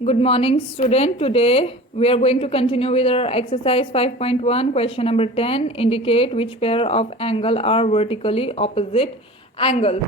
Good morning, student. Today we are going to continue with our exercise 5.1, question number 10. Indicate which pair of angle are vertically opposite angle.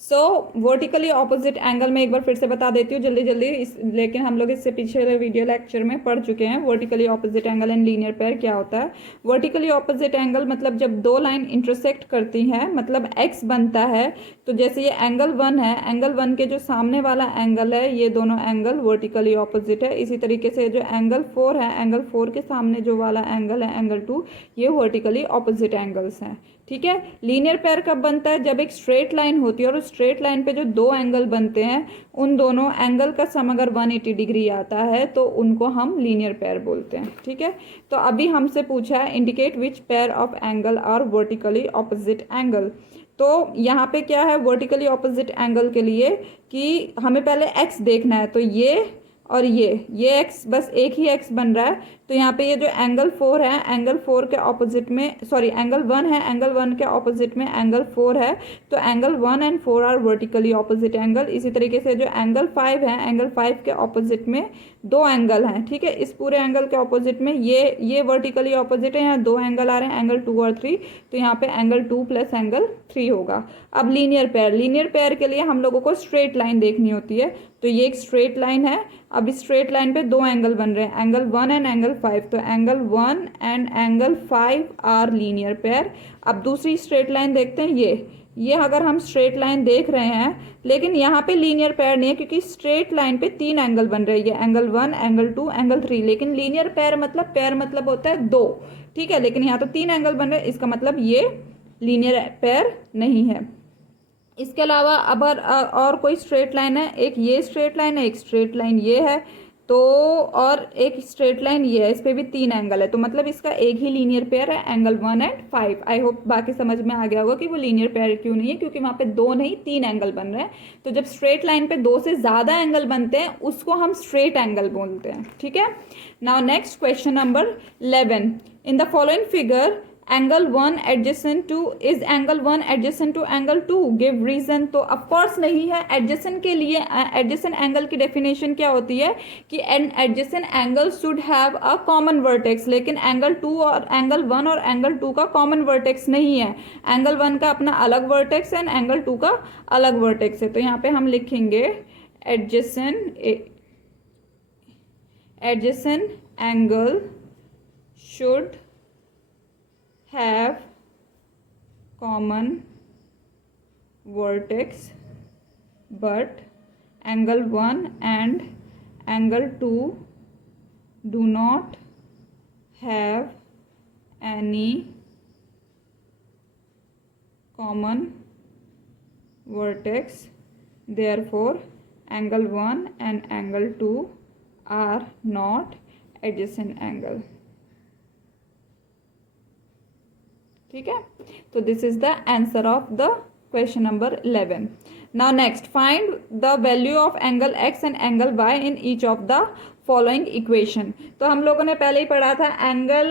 So vertically opposite angle में एक बार फिर से बता देती हूँ जल्दी जल्दी लेकिन हम लोग इससे पिछले वीडियो लेक्चर में पढ़ चुके हैं। Vertically opposite angle and linear pair क्या होता है। वर्टिकली ऑपोजिट एंगल मतलब जब दो लाइन इंटरसेक्ट करती हैं, मतलब एक्स बनता है। तो जैसे ये एंगल 1 है, एंगल 1 के जो सामने वाला एंगल है, ये दोनों एंगल वर्टिकली ऑपोजिट है। इसी तरीके से जो एंगल 4 है, एंगल 4 के सामने जो वाला एंगल है एंगल 2, ये वर्टिकली ऑपोजिट एंगल्स हैं। ठीक है। लीनियर पेयर कब बनता है? जब एक स्ट्रेट लाइन होती है और उस स्ट्रेट लाइन पे जो दो एंगल बनते हैं, उन दोनों एंगल का सम अगर 180 डिग्री आता है तो उनको हम लीनियर पेयर बोलते हैं। ठीक है। तो अभी हमसे पूछा है indicate which pair of angle are vertically opposite angle. तो यहाँ पे क्या है वर्टिकली ऑपोजिट एंगल के लिए कि हमें पहले एक्स देखना है। तो ये और ये एक्स, बस एक ही एक्स बन रहा है। तो यहाँ पे ये जो एंगल 4 है, एंगल 4 के ऑपोजिट में, सॉरी एंगल 1 है, एंगल 1 के ऑपोजिट में एंगल 4 है। तो angle 1 and 4 are vertically opposite angle. इसी तरीके से जो एंगल 5 है, एंगल 5 के ऑपोजिट में दो एंगल हैं। ठीक है। इस पूरे एंगल के ऑपोजिट में ये वर्टिकली ऑपोजिट है। यहाँ दो एंगल आ रहे हैं, एंगल 2 और 3। तो यहाँ पे एंगल 2 प्लस एंगल 3 होगा। अब लीनियर पेयर के लिए हम लोगों को स्ट्रेट लाइन देखनी होती है। तो ये एक स्ट्रेट लाइन है। अब इस स्ट्रेट लाइन पे दो एंगल बन रहे हैं, एंगल 1 एंड एंगल 5। तो angle 1 and angle 5 are linear pair. अब दूसरी स्ट्रेट लाइन देखते हैं। ये अगर हम स्ट्रेट लाइन देख रहे हैं, लेकिन यहाँ पे लीनियर पेयर नहीं है क्योंकि स्ट्रेट लाइन पे तीन एंगल बन रहे हैं, ये एंगल 1, एंगल 2, एंगल 3। लेकिन लीनियर पेयर मतलब होता है दो। ठीक है। लेकिन यहाँ तो तीन एंगल बन रहे हैं, इसका मतलब ये लीनियर पेयर नहीं है। इसके अलावा अगर और कोई स्ट्रेट लाइन है, एक ये स्ट्रेट लाइन है, एक स्ट्रेट लाइन ये है, तो और एक स्ट्रेट लाइन ये है, इस पे भी तीन एंगल है। तो मतलब इसका एक ही लीनियर पेयर है, एंगल 1 एंड 5। आई होप बाकी समझ में आ गया होगा कि वो लीनियर पेयर क्यों नहीं है, क्योंकि वहाँ पे दो नहीं तीन एंगल बन रहे हैं। तो जब स्ट्रेट लाइन पे दो से ज़्यादा एंगल बनते हैं उसको हम स्ट्रेट एंगल बोलते हैं। ठीक है। Now next question number 11। In the following figure angle 1 adjacent to is angle 1 adjacent to angle 2, give reason. तो ऑफकोर्स नहीं है। एडजेसेंट के लिए एडजेसेंट एंगल की डेफिनेशन क्या होती है कि an adjacent angle should have a common vertex. लेकिन एंगल 2 और एंगल 1 और एंगल 2 का कॉमन वर्टेक्स नहीं है। एंगल 1 का अपना अलग वर्टेक्स है एंड एंगल 2 का अलग वर्टेक्स है। तो यहाँ पे हम लिखेंगे adjacent angle should have common vertex but angle 1 and angle 2 do not have any common vertex, therefore angle 1 and angle 2 are not adjacent angle. ठीक है। तो this is the answer of the question number 11। Now next, find the value of angle X and angle Y in each of the following equation. तो हम लोगों ने पहले ही पढ़ा था एंगल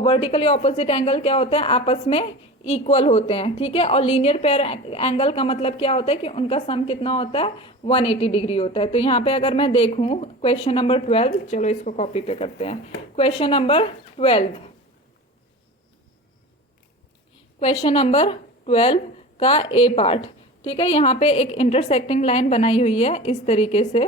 वर्टिकली ऑपोजिट एंगल क्या होते हैं, आपस में इक्वल होते हैं। ठीक है। और लीनियर पेयर एंगल का मतलब क्या होता है कि उनका सम कितना होता है, 180 डिग्री होता है। तो यहाँ पे अगर मैं देखूँ क्वेश्चन नंबर 12, चलो इसको कॉपी पे करते हैं। क्वेश्चन नंबर 12, क्वेश्चन नंबर 12 का ए पार्ट। ठीक है। यहाँ पे एक इंटरसेक्टिंग लाइन बनाई हुई है इस तरीके से,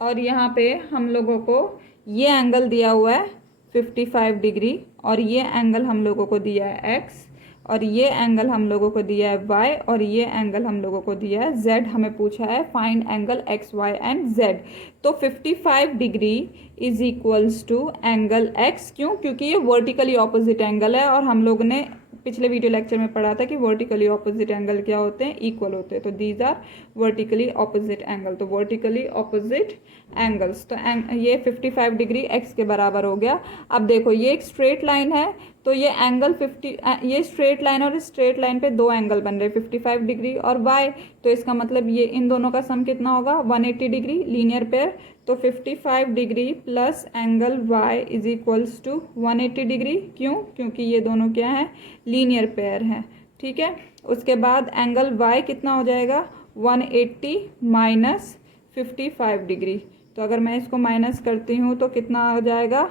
और यहाँ पे हम लोगों को ये एंगल दिया हुआ है 55 डिग्री, और ये एंगल हम लोगों को दिया है एक्स, और ये एंगल हम लोगों को दिया है वाई, और ये एंगल हम लोगों को दिया है जेड। हमें पूछा है find angle X Y and Z. तो 55 degree is equals to angle X. क्यों? क्योंकि ये वर्टिकली ऑपोजिट एंगल है, और हम लोग ने पिछले वीडियो लेक्चर में पढ़ा था कि वर्टिकली ऑपोजिट एंगल क्या होते हैं, इक्वल होते हैं। तो these are vertically opposite angle. तो वर्टिकली ऑपोजिट एंगल्स, तो ये 55 डिग्री एक्स के बराबर हो गया। अब देखो ये एक स्ट्रेट लाइन है, तो ये एंगल 50, ये स्ट्रेट लाइन और स्ट्रेट लाइन पे दो एंगल बन रहे हैं 55 डिग्री और वाई। तो इसका मतलब ये इन दोनों का सम कितना होगा, 180 डिग्री, लीनियर पेयर। तो 55 degree plus angle Y is equals to 180 degree. क्यों? क्योंकि ये दोनों क्या है, लीनियर पेयर है। ठीक है। उसके बाद एंगल वाई कितना हो जाएगा, 180 माइनस 55 डिग्री। तो अगर मैं इसको माइनस करती हूँ तो कितना आ जाएगा,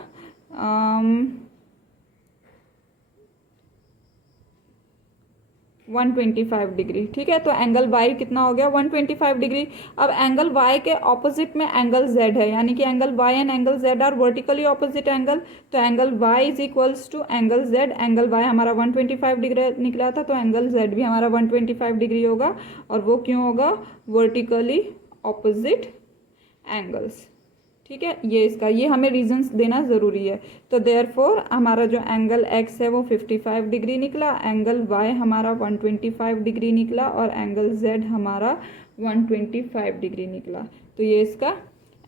125 डिग्री। ठीक है, तो एंगल वाई कितना हो गया, 125 डिग्री। अब एंगल वाई के ऑपोजिट में एंगल जेड है, यानी कि angle Y and angle Z are vertically opposite angle. तो angle Y is equals to angle Z. Angle Y हमारा 125 डिग्री निकला था, तो एंगल जेड भी हमारा 125 डिग्री होगा। और वो क्यों होगा, वर्टिकली ऑपोजिट एंगल्स। ठीक है, ये इसका, ये हमें रीजंस देना ज़रूरी है। तो देयरफॉर हमारा जो एंगल एक्स है वो 55 डिग्री निकला, एंगल वाई हमारा 125 डिग्री निकला और एंगल जेड हमारा 125 डिग्री निकला। तो ये इसका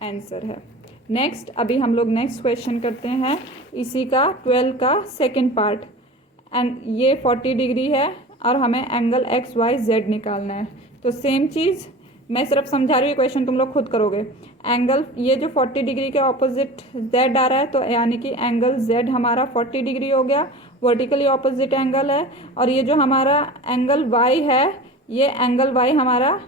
आंसर है। नेक्स्ट, अभी हम लोग नेक्स्ट क्वेश्चन करते हैं इसी का 12 का सेकेंड पार्ट। एंड ये 40 डिग्री है और हमें एंगल एक्स वाई जेड निकालना है। तो सेम चीज़ मैं सिर्फ समझा रही हूँ, क्वेश्चन तुम लोग खुद करोगे। एंगल ये जो 40 डिग्री के ऑपोजिट जेड आ रहा है, तो यानी कि एंगल जेड हमारा 40 डिग्री हो गया, वर्टिकली ऑपोजिट एंगल है। और ये जो हमारा एंगल वाई है, ये एंगल वाई हमारा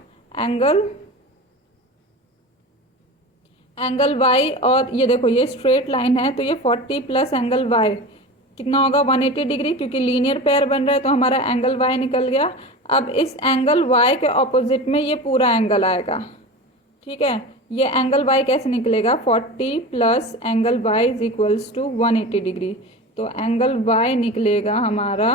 एंगल वाई, और ये देखो ये स्ट्रेट लाइन है, तो ये 40 प्लस एंगल वाई कितना होगा, 180 डिग्री, क्योंकि लीनियर पेयर बन रहा है तो हमारा एंगल वाई निकल गया। अब इस एंगल वाई के ऑपोजिट में ये पूरा एंगल आएगा। ठीक है, ये एंगल वाई कैसे निकलेगा, 40 plus angle Y is equals to 180 degree. तो एंगल वाई निकलेगा हमारा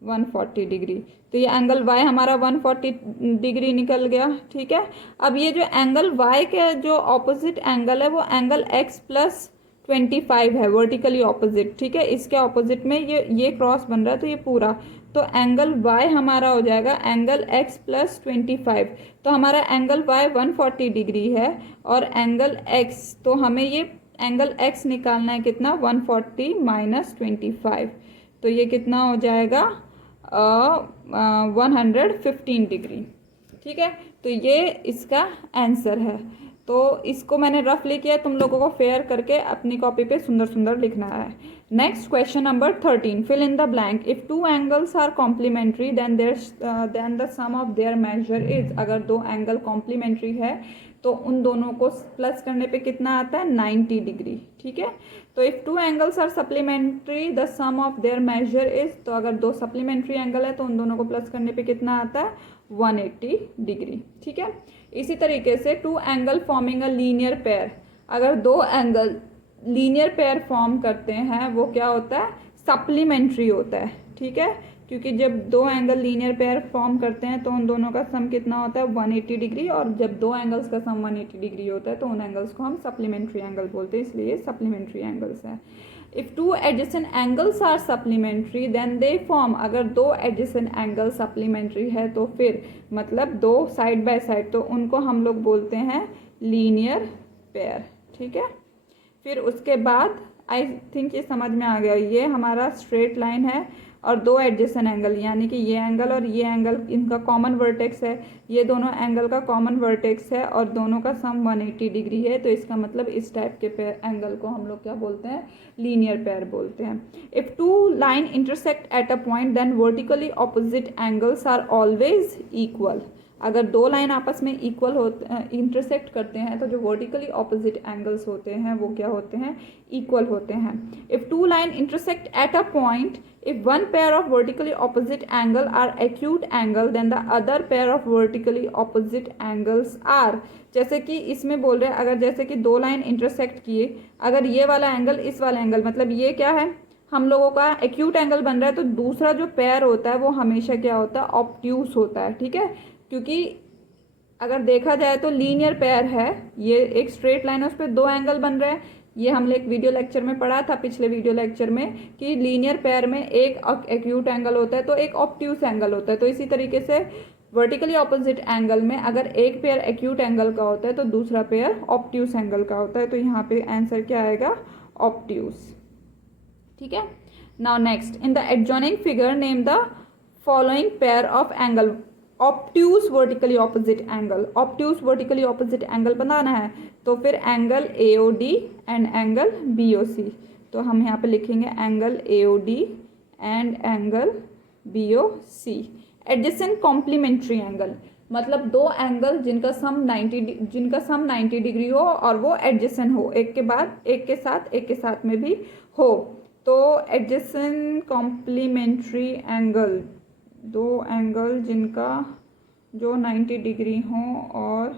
140 डिग्री। तो ये एंगल वाई हमारा 140 डिग्री निकल गया। ठीक है, अब ये जो एंगल वाई के जो ऑपोजिट एंगल है वो एंगल एक्स प्लस 25 है, वर्टिकली ऑपोजिट। ठीक है, इसके ऑपोजिट में ये क्रॉस बन रहा है, तो ये पूरा, तो एंगल वाई हमारा हो जाएगा एंगल एक्स प्लस 25। तो हमारा एंगल वाई 140 डिग्री है और एंगल एक्स, तो हमें ये एंगल एक्स निकालना है कितना, 140 माइनस 25। तो ये कितना हो जाएगा, 115 डिग्री। ठीक है, तो ये इसका आंसर है। तो इसको मैंने रफली किया, तुम लोगों को फेयर करके अपनी कॉपी पे सुंदर सुंदर लिखना है। Next question number 13, fill in the blank. If two angles are complementary then the sum of their measure is. अगर दो एंगल कॉम्प्लीमेंट्री है तो उन दोनों को प्लस करने पे कितना आता है, 90 डिग्री। ठीक है, तो if two angles are supplementary the sum of their measure is, तो अगर दो सप्लीमेंट्री एंगल है तो उन दोनों को प्लस करने पे कितना आता है, 180 डिग्री। ठीक है, इसी तरीके से two angle forming a linear pair, अगर दो एंगल लीनियर पेयर फॉर्म करते हैं वो क्या होता है, सप्लीमेंट्री होता है। ठीक है, क्योंकि जब दो एंगल लीनियर पेयर फॉर्म करते हैं तो उन दोनों का सम कितना होता है, 180 डिग्री। और जब दो एंगल्स का सम 180 डिग्री होता है तो उन एंगल्स को हम सप्लीमेंट्री एंगल बोलते हैं, इसलिए सप्लीमेंट्री एंगल्स हैं। If two adjacent angles are supplementary then they form, अगर दो एडजेसेंट एंगल सप्लीमेंट्री है तो फिर मतलब दो साइड बाय साइड, तो उनको हम लोग बोलते हैं लीनियर पेयर। ठीक है, फिर उसके बाद आई थिंक ये समझ में आ गया, ये हमारा स्ट्रेट लाइन है और दो एडजेसेंट एंगल, यानी कि ये एंगल और ये एंगल इनका कॉमन वर्टेक्स है, ये दोनों एंगल का कॉमन वर्टेक्स है और दोनों का सम 180 डिग्री है। तो इसका मतलब इस टाइप के पेयर एंगल को हम लोग क्या बोलते हैं, लीनियर पेयर बोलते हैं। If two line intersect at a point then vertically opposite angles are always equal. अगर दो लाइन आपस में इक्वल होते इंटरसेक्ट करते हैं तो जो वर्टिकली ऑपोजिट एंगल्स होते हैं वो क्या होते हैं, इक्वल होते हैं। If two line intersect at a point, if one pair of vertically opposite angle are acute angle then the other pair of vertically opposite angles are, जैसे कि इसमें बोल रहे हैं अगर जैसे कि दो लाइन इंटरसेक्ट किए, अगर ये वाला एंगल इस वाला एंगल, मतलब ये क्या है हम लोगों का एक्यूट एंगल बन रहा है, तो दूसरा जो पेयर होता है वो हमेशा क्या होता है, ऑब्ट्यूस होता है। ठीक है, क्योंकि अगर देखा जाए तो लीनियर पेयर है, ये एक स्ट्रेट लाइन है, उस पर दो एंगल बन रहे हैं। ये हमने एक वीडियो लेक्चर में पढ़ा था, पिछले वीडियो लेक्चर में, कि लीनियर पेयर में एक एक्यूट एंगल होता है तो एक ऑब्ट्यूस एंगल होता है। तो इसी तरीके से वर्टिकली ऑपोजिट एंगल में अगर एक पेयर एक्यूट एंगल का होता है तो दूसरा पेयर ऑब्ट्यूस एंगल का होता है। तो यहाँ पे आंसर क्या आएगा, ऑब्ट्यूस। ठीक है, now next, in the adjoining figure name the following pair of angle obtuse vertically opposite angle. Obtuse vertically opposite angle बनाना है तो फिर angle AOD and angle BOC। तो हम यहाँ पे लिखेंगे angle AOD and angle BOC। Adjacent complementary angle मतलब दो एंगल जिनका सम 90 डिग्री हो और वो एडजेसेंट हो, एक के बाद एक के साथ में भी हो। तो एडजेसेंट कॉम्प्लीमेंट्री एंगल, दो एंगल जिनका जो 90 डिग्री हो, और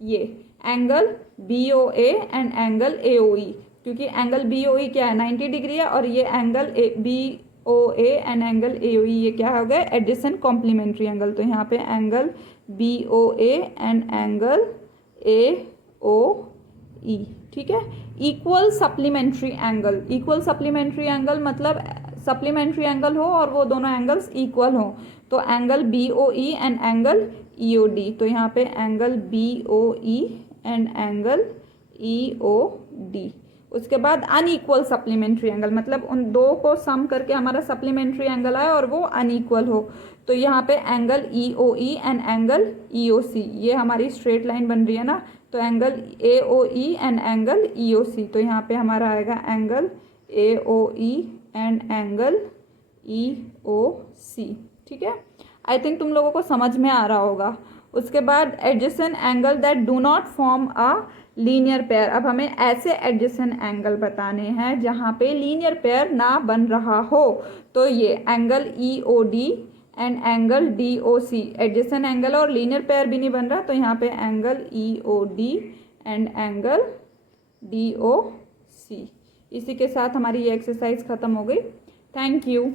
ये angle BOA and angle AOE, क्योंकि एंगल BOE क्या है 90 डिग्री है, और ये angle BOA and angle AOE ये क्या हो गए एडजेसेंट कॉम्प्लीमेंट्री एंगल। तो यहाँ पे angle BOA and angle AOE, ठीक है। Equal supplementary angle, equal supplementary angle मतलब सप्लीमेंट्री एंगल हो और वो दोनों एंगल्स इक्वल हो, तो angle BOE and angle EOD। तो यहाँ पे angle BOE and angle EOD। उसके बाद अनइक्वल सप्लीमेंट्री एंगल मतलब उन दो को सम करके हमारा सप्लीमेंट्री एंगल आए और वो अनइक्वल हो, तो यहाँ पे angle EOE and angle EOC, ये हमारी स्ट्रेट लाइन बन रही है ना, तो angle AOE and angle EOC। तो यहाँ पे हमारा आएगा angle AOE and angle EOC, ठीक है। आई थिंक तुम लोगों को समझ में आ रहा होगा। उसके बाद adjacent angle that do not form a linear pair. अब हमें ऐसे एडजेसेंट एंगल बताने हैं जहाँ पे लीनियर पेयर ना बन रहा हो, तो ये angle EOD and angle DOC, adjacent angle और लीनियर पेयर भी नहीं बन रहा, तो यहाँ पे angle EOD and angle DOC। इसी के साथ हमारी ये एक्सरसाइज खत्म हो गई। Thank you.